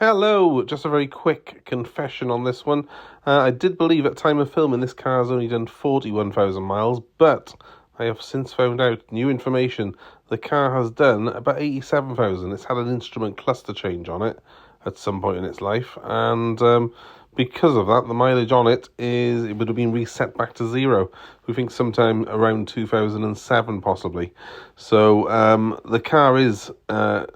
Hello, just a very quick confession on this one. I did believe at time of filming this car has only done 41,000 miles, but I have since found out new information. The car has done about 87,000. It's had an instrument cluster change on it at some point in its life, and because of that, the mileage on it would have been reset back to zero. We think sometime around 2007 possibly. So the car is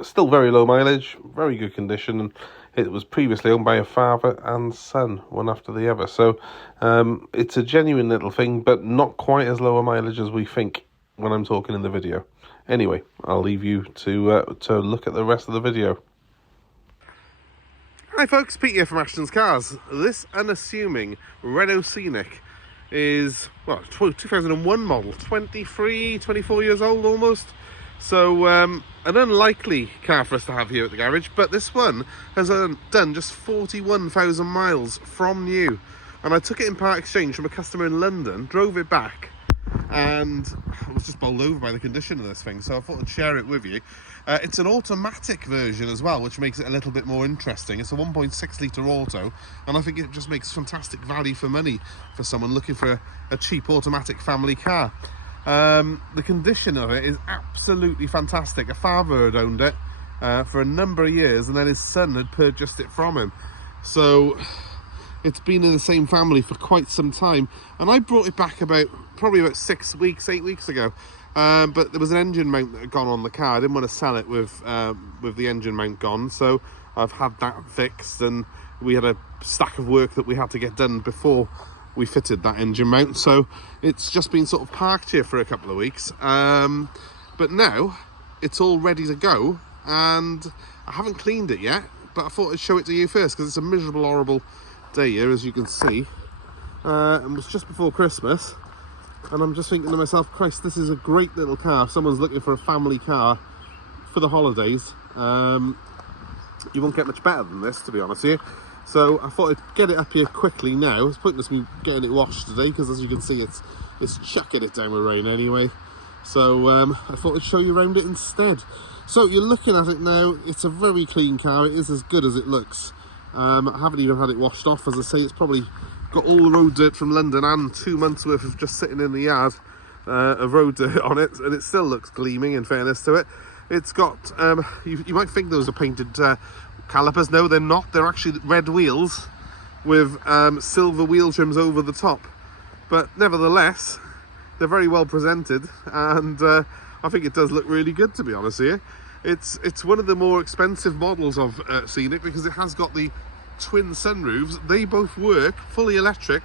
still very low mileage, very good condition, and it was previously owned by a father and son, one after the other. So it's a genuine little thing, but not quite as low a mileage as we think when I'm talking in the video. Anyway, I'll leave you to look at the rest of the video. Hi folks, Pete here from Ashton's Cars. This unassuming Renault Scenic is, well, 2001 model, 24 years old almost. So an unlikely car for us to have here at the garage, but this one has done just 41,000 miles from new. And I took it in part exchange from a customer in London, drove it back, and I was just bowled over by the condition of this thing, so I thought I'd share it with you. It's an automatic version as well, which makes it a little bit more interesting. It's a 1.6 litre auto, and I think it just makes fantastic value for money for someone looking for a cheap automatic family car. The condition of it is absolutely fantastic. A father had owned it for a number of years, and then his son had purchased it from him. So it's been in the same family for quite some time, and I brought it back probably about 8 weeks ago. But there was an engine mount that had gone on the car. I didn't want to sell it with the engine mount gone, so I've had that fixed, and we had a stack of work that we had to get done before we fitted that engine mount, so it's just been sort of parked here for a couple of weeks. But now it's all ready to go, and I haven't cleaned it yet, but I thought I'd show it to you first because it's a miserable, horrible day here, as you can see. It was just before Christmas, and I'm just thinking to myself, Christ, this is a great little car. If someone's looking for a family car for the holidays, you won't get much better than this, to be honest with you. So I thought I'd get it up here quickly now. It's pointless me getting it washed today, because as you can see, it's chucking it down with rain anyway. So I thought I'd show you around it instead. So you're looking at it now. It's a very clean car. It is as good as it looks. I haven't even had it washed off. As I say, it's probably got all the road dirt from London and 2 months worth of just sitting in the yard of road dirt on it, and it still looks gleaming, in fairness to it. It's got you might think those are painted calipers. No, they're not. They're actually red wheels with silver wheel trims over the top, but nevertheless they're very well presented, and I think it does look really good, to be honest with you. It's one of the more expensive models of Scenic, because it has got the twin sunroofs. They both work fully electric.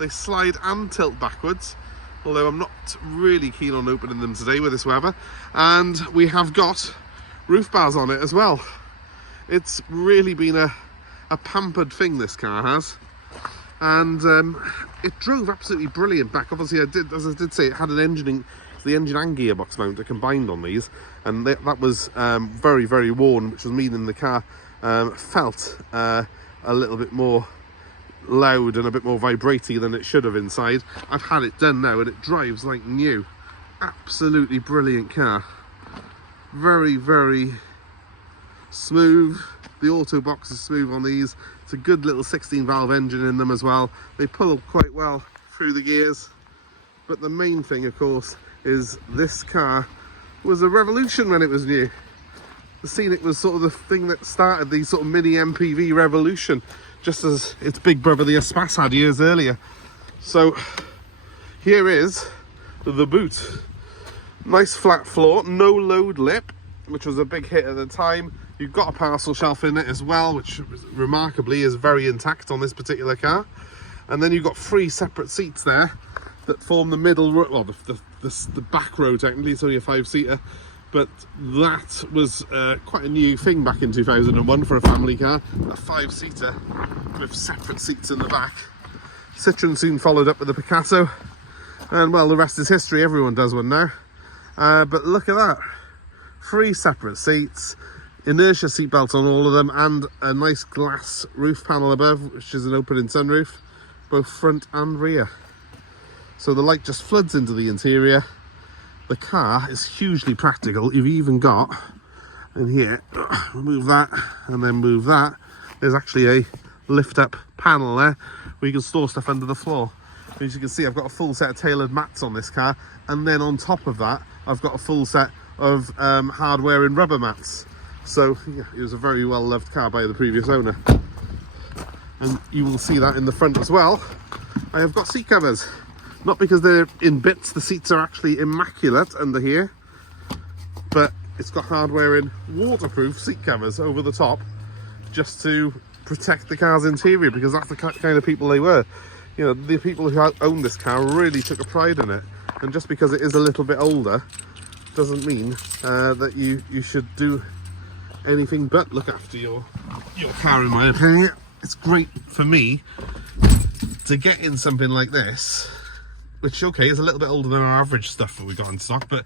They slide and tilt backwards, although I'm not really keen on opening them today with this weather. And we have got roof bars on it as well. It's really been a pampered thing, this car has, and it drove absolutely brilliant back. Obviously, as I did say, it had the engine and gearbox mount combined on these, and that was very, very worn, which was meaning the car felt a little bit more loud and a bit more vibraty than it should have inside. I've had it done now, and it drives like new. Absolutely brilliant car. Very, very smooth. The auto box is smooth on these. It's a good little 16 valve engine in them as well. They pull quite well through the gears. But the main thing, of course, is this car was a revolution when it was new. The Scenic was sort of the thing that started the sort of mini MPV revolution, just as its big brother the Espace had years earlier. So here is the boot. Nice flat floor, no load lip, which was a big hit at the time. You've got a parcel shelf in it as well, which remarkably is very intact on this particular car. And then you've got 3 separate seats there that form the middle row, well, the back row technically. It's only a 5-seater, but that was quite a new thing back in 2001 for a family car, a 5-seater with separate seats in the back. Citroen soon followed up with the Picasso, and well, the rest is history. Everyone does one now. But look at that, 3 separate seats, inertia seatbelt on all of them, and a nice glass roof panel above, which is an opening sunroof, both front and rear. So the light just floods into the interior. The car is hugely practical. You've even got in here, move that and then move that, there's actually a lift up panel there where you can store stuff under the floor. As you can see, I've got a full set of tailored mats on this car, and then on top of that I've got a full set of hardware and rubber mats. So yeah, it was a very well loved car by the previous owner. And you will see that in the front as well. I have got seat covers, not because they're in bits, the seats are actually immaculate under here, but it's got hardware in waterproof seat covers over the top just to protect the car's interior, because that's the kind of people they were. You know, the people who owned this car really took a pride in it, and just because it is a little bit older doesn't mean that you should do anything but look after your car, in my opinion. It's great for me to get in something like this, which, okay, is a little bit older than our average stuff that we got in stock, but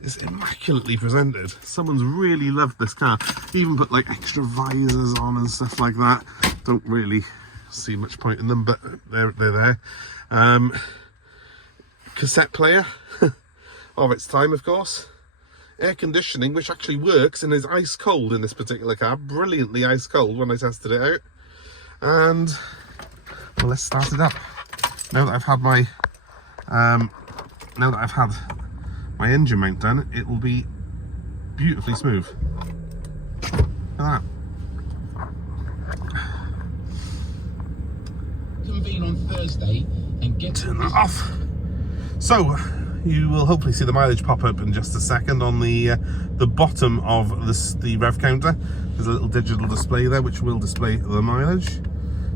it's immaculately presented. Someone's really loved this car. Even put like extra visors on and stuff like that. Don't really see much point in them, but they're there. Cassette player of its time, of course. Air conditioning, which actually works and is ice cold in this particular car. Brilliantly ice cold when I tested it out. And well, let's start it up. Now that I've had my engine mount done, it will be beautifully smooth. Look at that. Convene on Thursday and get turn that off. So you will hopefully see the mileage pop up in just a second on the bottom of the rev counter. There's a little digital display there which will display the mileage.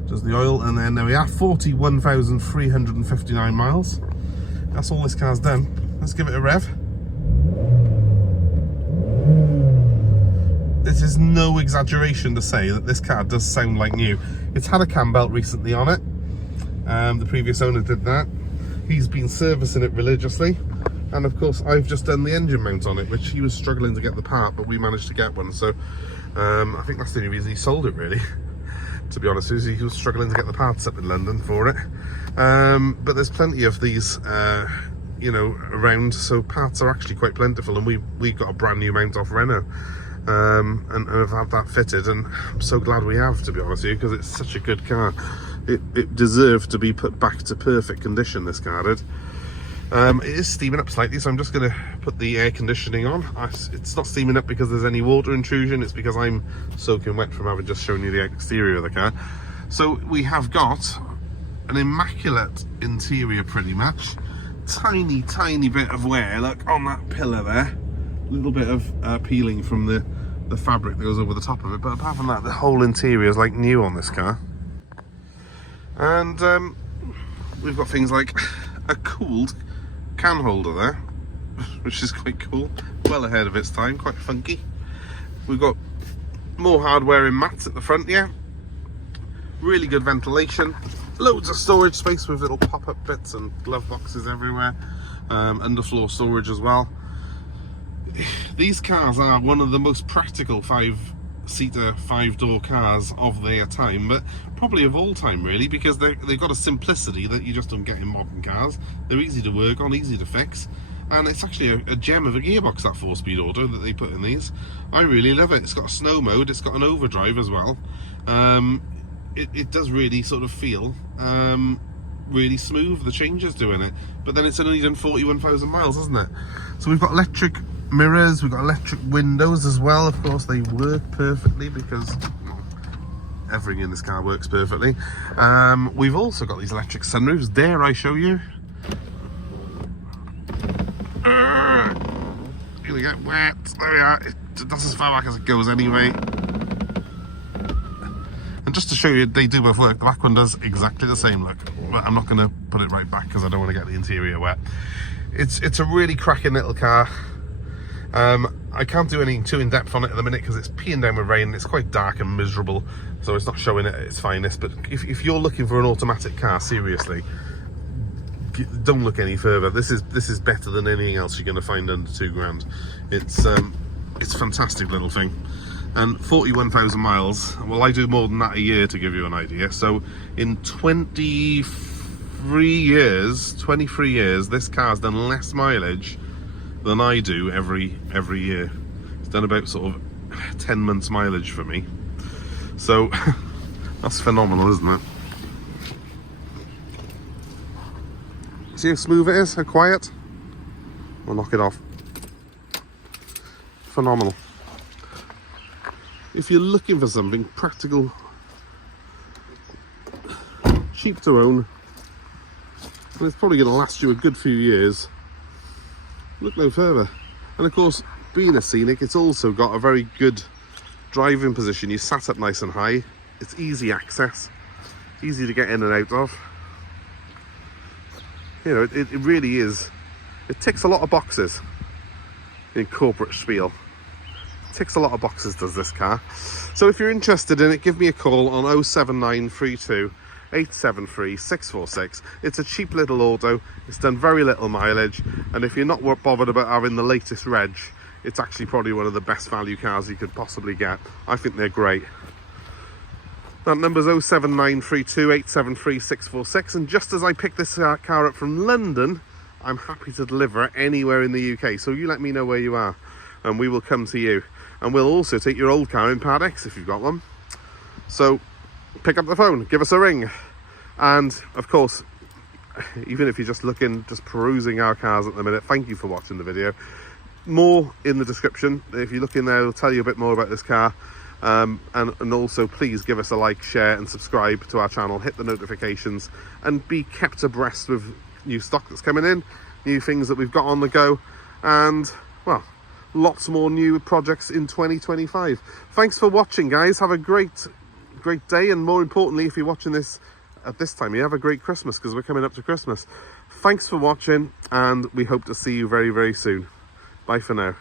Does the oil, and then there we are, 41,359 miles. That's all this car's done. Let's give it a rev. This is no exaggeration to say that this car does sound like new. It's had a cam belt recently on it. The previous owner did that. He's been servicing it religiously, and of course I've just done the engine mount on it, which he was struggling to get the part, but we managed to get one. So I think that's the only reason he sold it, really. To be honest with you, he was struggling to get the parts up in London for it. But there's plenty of these you know, around, so parts are actually quite plentiful, and we got a brand new mount off Renault, and I've had that fitted, and I'm so glad we have, to be honest with you, because it's such a good car. It deserved to be put back to perfect condition, this car did. It is steaming up slightly, so I'm just going to put the air conditioning on. It's not steaming up because there's any water intrusion, it's because I'm soaking wet from having just shown you the exterior of the car. So we have got an immaculate interior pretty much. Tiny bit of wear, look, on that pillar there. A little bit of peeling from the fabric that goes over the top of it, but apart from that, the whole interior is like new on this car. And we've got things like a cooled can holder there, which is quite cool, well ahead of its time, quite funky. We've got more hardware in mats at the front, yeah, really good ventilation, loads of storage space with little pop-up bits and glove boxes everywhere, underfloor storage as well. These cars are one of the most practical five-seater, five-door cars of their time, but probably of all time, really, because they've got a simplicity that you just don't get in modern cars. They're easy to work on, easy to fix, and it's actually a gem of a gearbox, that 4-speed auto that they put in these. I really love it. It's got a snow mode, it's got an overdrive as well. It does really sort of feel really smooth, the changes doing it, but then it's only done 41,000 miles, hasn't it? So we've got electric mirrors, we've got electric windows as well. Of course they work perfectly because everything in this car works perfectly. We've also got these electric sunroofs. Dare I show you? Gonna get wet. There we are. That's as far back as it goes anyway. And just to show you, they do both work. The back one does exactly the same look, but I'm not going to put it right back because I don't want to get the interior wet. It's a really cracking little car. I can't do anything too in-depth on it at the minute because it's peeing down with rain. It's quite dark and miserable, so it's not showing it at its finest. But if you're looking for an automatic car, seriously, don't look any further. This is better than anything else you're going to find under £2 grand. It's a fantastic little thing. And 41,000 miles, well, I do more than that a year, to give you an idea. So in 23 years, this car's done less mileage than I do every year. It's done about sort of 10 months mileage for me. So That's phenomenal, isn't it? See how smooth it is, how quiet? We'll knock it off. Phenomenal. If you're looking for something practical, cheap to own, and it's probably going to last you a good few years, look no further. And of course, being a Scenic, it's also got a very good driving position. You sat up nice and high. It's easy access, easy to get in and out of. You know, it really is. It ticks a lot of boxes in corporate spiel. It ticks a lot of boxes, does this car. So if you're interested in it, give me a call on 07932 873 646. It's a cheap little auto. It's done very little mileage, and if you're not bothered about having the latest reg, it's actually probably one of the best value cars you could possibly get. I think they're great. That number's 07932 873 646, and just as I pick this car up from London, I'm happy to deliver it anywhere in the UK. So you let me know where you are and we will come to you. And we'll also take your old car in Part X if you've got one. So pick up the phone, give us a ring. And of course, even if you're just looking, just perusing our cars at the minute, thank you for watching the video. More in the description. If you look in there, it'll tell you a bit more about this car. And also please give us a like, share and subscribe to our channel, hit the notifications and be kept abreast with new stock that's coming in, new things that we've got on the go, and well, lots more new projects in 2025. Thanks for watching, guys. Have a great day, and more importantly, if you're watching this at this time, you have a great Christmas, because we're coming up to Christmas. Thanks for watching, and we hope to see you very, very soon. Bye for now.